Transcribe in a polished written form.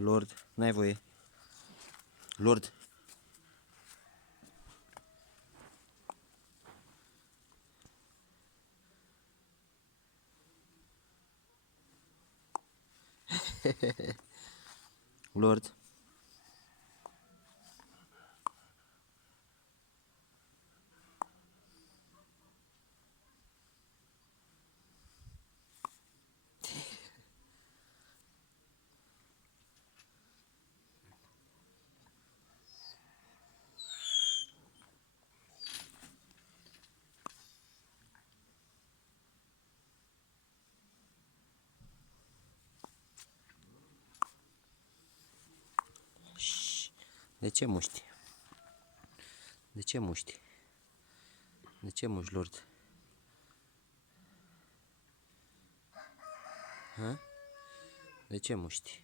Lord, n-ai voie. Lord. Lord. De ce muști? De ce muști? De ce muști, Lord? Ha? De ce muști?